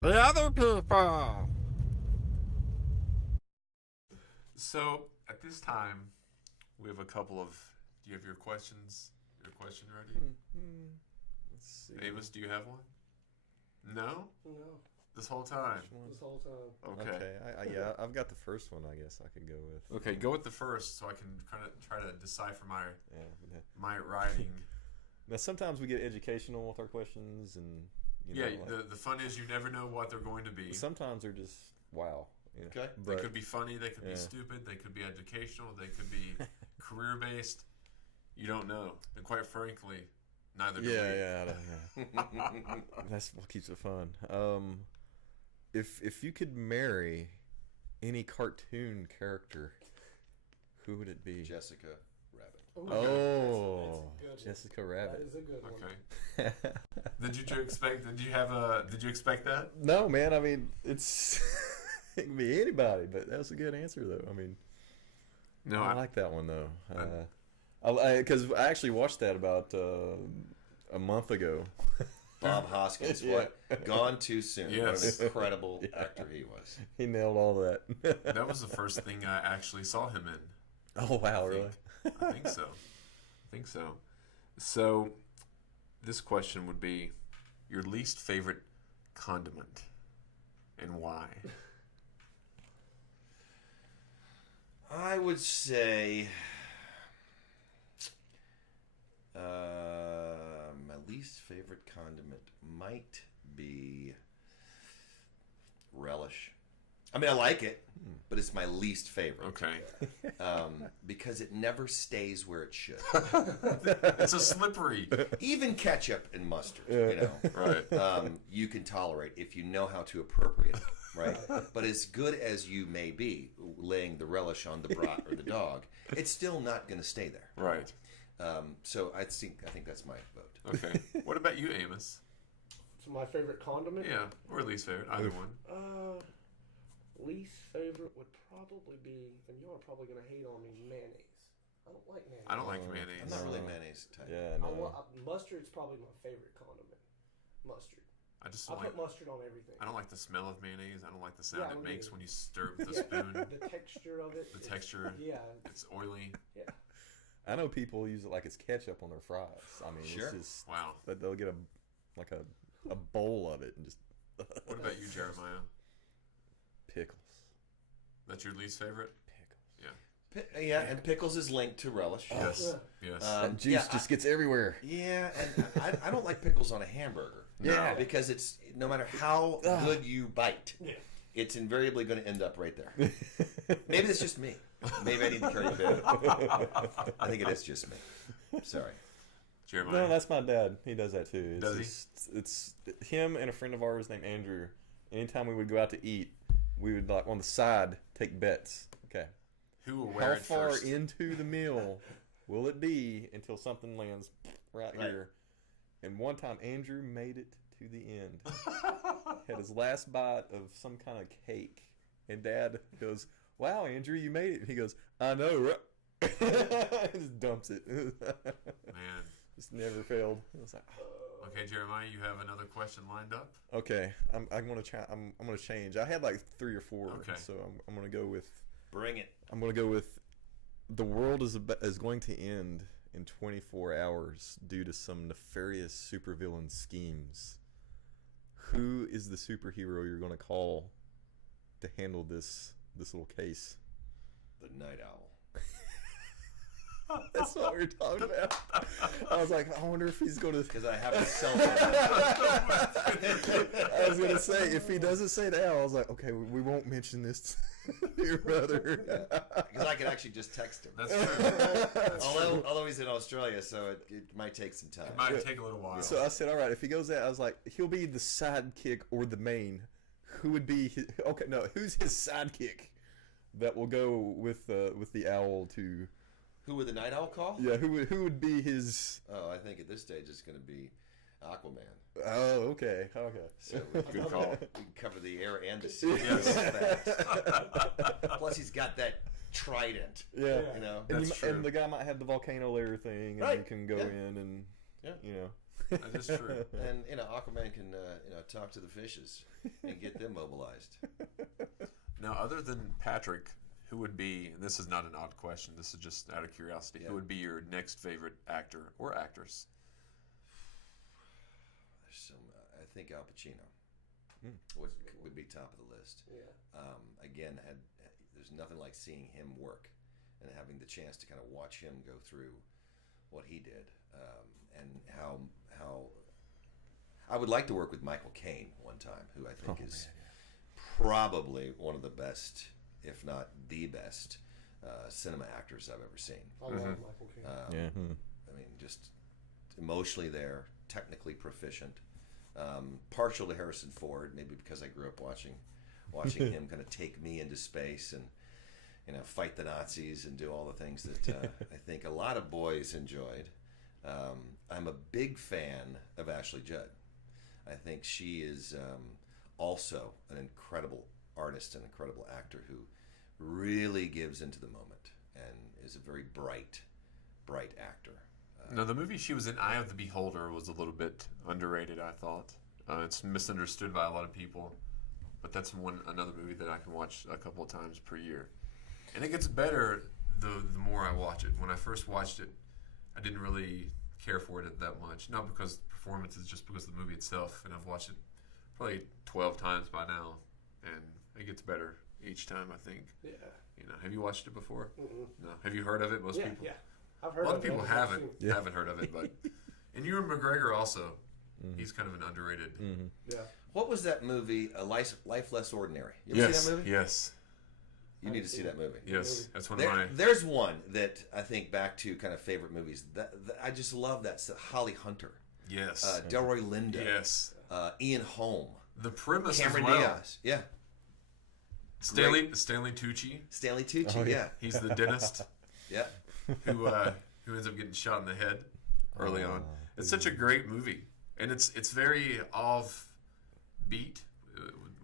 The other people. So at this time, we have a couple of. Do you have your questions? Your question ready? Let's see. Amos, do you have one? No. No, This whole time. this whole time. Okay. Yeah, I've got the first one. I guess I could go with. Okay, go with the first, so I can kind of try to decipher Yeah. my writing. Now sometimes we get educational with our questions, and Yeah, like, the fun is you never know what they're going to be. sometimes they're just wow. You know, Okay. They but- could be funny, they could Yeah. be stupid, they could be educational, they could be career based. You don't know, and quite frankly, neither do we. yeah. That's what keeps it fun. If you could marry any cartoon character, who would it be? Jessica Rabbit. Ooh, Oh, that's a good one. Jessica That Rabbit. is a good one. Okay. Did you expect? Did you expect that? No, man. I mean, it's it can be anybody, but that's a good answer, though. I mean, No, I like that one though. Because I actually watched that about a month ago. Bob Hoskins. Yeah. What? Gone too soon. Yes. What an incredible actor he was. He nailed all that. that was the first thing I actually saw him in. Oh wow, I really? think. I think so. I think so. So, this question would be your least favorite condiment and why? I would say my least favorite condiment might be relish. I mean, I like it, but it's my least favorite. Okay. Because it never stays where it should. It's a slippery. Even ketchup and mustard, you know, Right. you can tolerate if you know how to appropriate it, right? But as good as you may be laying the relish on the brat or the dog, it's still not going to stay there. Right. So I think that's my vote. Okay. What about you, Amos? So my favorite condiment? Yeah, or least favorite, either one. Least favorite would probably be, and y'all are probably going to hate on me, mayonnaise. I don't like mayonnaise. I don't like I'm mayonnaise. not really a mayonnaise type. Yeah, no. Mustard's probably my favorite condiment. Mustard. I just I don't like. put mustard on everything. I don't like the smell of mayonnaise. I don't like the sound Yeah, I it don't makes either. when you stir it with a spoon. The texture of it. The texture. Yeah. It's oily. Yeah. I know people use it like it's ketchup on their fries. I mean, Sure. it's just Wow. that they'll get a bowl of it and just What about you, Jeremiah? pickles. That's your least favorite? Pickles. Yeah, and pickles is linked to relish. Yes. Yes. That juice yeah, just gets everywhere. Yeah, and I don't like pickles on a hamburger. Yeah. Because it's no matter how good you bite, Yeah. it's invariably going to end up right there. Maybe it's just me. Maybe I need to carry a bit. I think it is just me. Sorry. Jeremiah. No, that's my dad. He does that too. It's Does he? It's him and a friend of ours named Andrew. Anytime we would go out to eat, we would like on the side take bets. Okay, Who will wear how it far first? into the meal will it be until something lands right here? And one time Andrew made it to the end. Had his last bite of some kind of cake, and Dad goes, "Wow, Andrew, you made it." He goes, "I know, right?" Just dumps it. Man. Just never failed. I was like, Okay, Jeremiah, you have another question lined up? okay, I'm gonna try. I'm gonna change. I had like 3 or 4, Okay. so I'm gonna go with. Bring it. I'm gonna go with. The world is going to end in 24 hours due to some nefarious supervillain schemes. Who is the superhero you're gonna call to handle this little case? The night owl. That's what we were talking about. I was like, I wonder if he's gonna. Because I have a cell phone. I was gonna say if he doesn't say that, I was like, okay, we won't mention this to your brother. Because I could actually just text him. That's true. Although he's in Australia, so it might take some time. It might take a little while. So I said, all right, if he goes that, I was like, he'll be the sidekick or the main. Who would be his? Okay, no, who's his sidekick that will go with the owl to? Who would the night owl call? Yeah, who would be his? Oh, I think at this stage it's going to be Aquaman. Oh, okay. So we can, Good call. we can cover the air and the sea. Yes. Plus, he's got that trident. Yeah. You know. And, That's true. and the guy might have the volcano layer thing, and Right. you can go Yeah. in and Yeah. you know. That is true. And Aquaman can talk to the fishes and get them mobilized. Now, other than Patrick, who would be? And this is not an odd question. This is just out of curiosity. Yeah. Who would be your next favorite actor or actress? There's some. I think Al Pacino Hmm. would be top of the list. Yeah. Again, there's nothing like seeing him work and having the chance to kind of watch him go through what he did, and how I would like to work with Michael Caine one time, who I think is probably one of the best, if not the best, cinema actors I've ever seen. I love Michael Caine. Yeah. I mean, just emotionally there, technically proficient. Partial to Harrison Ford, maybe because I grew up watching him kind of take me into space and fight the Nazis and do all the things that I think a lot of boys enjoyed. I'm a big fan of Ashley Judd. I think she is also an incredible artist and incredible actor who really gives into the moment and is a very bright actor. No, the movie she was in, Eye of the Beholder, was a little bit underrated, I thought. It's misunderstood by a lot of people, but that's another movie that I can watch a couple of times per year. And it gets better the more I watch it. When I first watched it, I didn't really care for it that much. Not because of the performances, just because of the movie itself. And I've watched it probably 12 times by now, and it gets better each time, I think. Yeah. Have you watched it before? Mm-mm. No. Have you heard of it? Most Yeah, people. yeah. I've A heard lot of of people it. I've haven't seen- haven't heard of it, but and Ewan McGregor also. He's kind of an underrated. Yeah. What was that movie? Life Less Ordinary. You ever see that movie? Yes, You need to see that movie. yes. That's one of my. There's one that I think back to kind of favorite movies. That I just love that. Holly Hunter, Yes, Delroy Lindo, yes. Ian Holm, The premise Cameron as well. Diaz, yeah, Stanley Tucci. Stanley Tucci, Oh, yeah. yeah, He's the dentist yeah. who ends up getting shot in the head early on. It's such a great movie, and it's very off beat.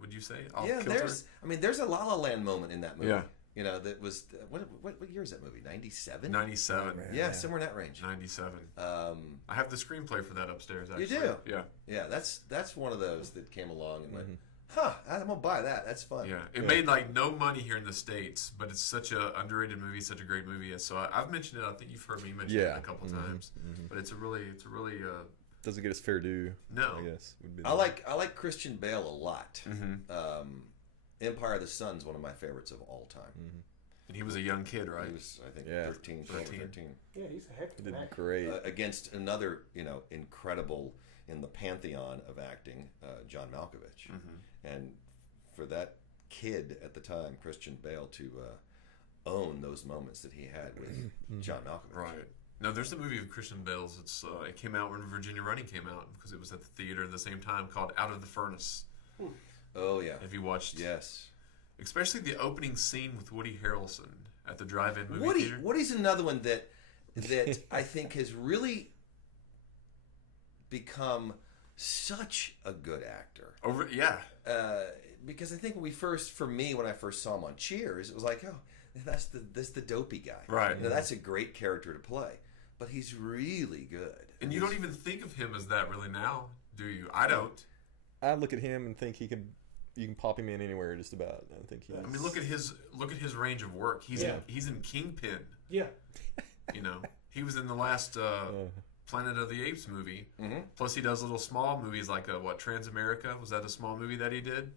Would you say? Off Yeah, kilter? there's a La La Land moment in that movie. Yeah. That was what year is that movie? 97. 97. Yeah, somewhere in that range. 97. I have the screenplay for that upstairs. Actually. You do? Yeah. Yeah, that's one of those that came along and went, I'm gonna buy that. That's fun. Yeah, it made like no money here in the States, but it's such a underrated movie, such a great movie. So I've mentioned it. I think you've heard me mention it a couple times. But it's a really Doesn't get its fair due. No. I guess. Would be I like Christian Bale a lot. Mm-hmm. Empire of the Sun's one of my favorites of all time. And he was a young kid, right? He was, I think, Yeah. 13, 12 or 13. 13. Yeah, he's a heck of He an did actor. great. Against another, incredible in the pantheon of acting, John Malkovich. And for that kid at the time, Christian Bale, to own those moments that he had with John Malkovich. Right. No, there's a movie of Christian Bale's. It came out when Virginia Running came out because it was at the theater at the same time, called Out of the Furnace. Oh, yeah. Have you watched? Yes. Especially the opening scene with Woody Harrelson at the drive-in movie theater. Woody's another one that I think has really become such a good actor. Yeah. Because I think when I first saw him on Cheers, it was like, oh, that's the dopey guy. Right. That's a great character to play. But he's really good. And you don't even think of him as that really now, do you? I don't. I look at him and think you can pop him in anywhere just about. I think he's. I mean, look at his range of work. He's in Kingpin. Yeah. He was in the last Planet of the Apes movie. Plus, he does little small movies like Transamerica. Was that a small movie that he did?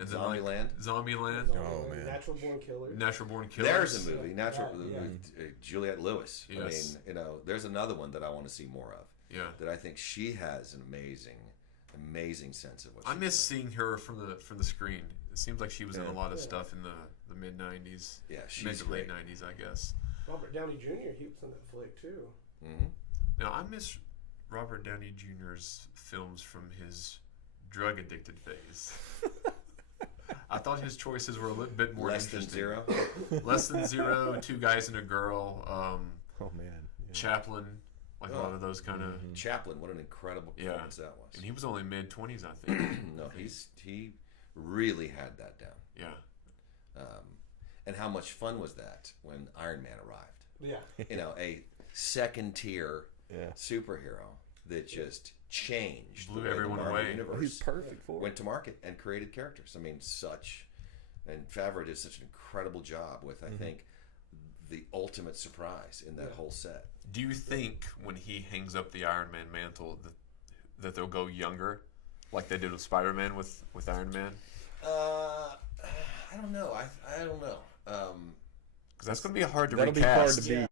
And then, Zombieland? Zombieland. Oh, man. Natural Born Killer. Natural Born Killers. There's a movie, Natural, Yeah. with Juliette Lewis. Yes. I mean, there's another one that I want to see more of. Yeah. That I think she has an amazing sense of what I she miss does. seeing her from the screen. It seems like she was in a lot of stuff in the mid '90s. Yeah, she's mid to late great. '90s, I guess. Robert Downey Jr. He was in that flick too. Now I miss Robert Downey Jr.'s films from his drug addicted phase. I thought his choices were a little bit more Less Than interesting. Zero. Less Than Zero, Two Guys and a Girl, Oh man. Yeah. Chaplin, like a lot of those kind of. Chaplin, what an incredible Yeah, performance that was. and he was only mid-20s, I think. No, he really had that down. Yeah, And how much fun was that when Iron Man arrived? Yeah. A second tier Yeah. superhero that just changed Blew the way everyone the Marvel away. universe He's perfect for went it. to market and created characters. I mean, and Favreau did such an incredible job with, I think, the ultimate surprise in that whole set. Do you think when he hangs up the Iron Man mantle that they'll go younger, like they did with Spider-Man with Iron Man? I don't know. I don't know. Because that's going to be hard to That'll be hard recast. to beat.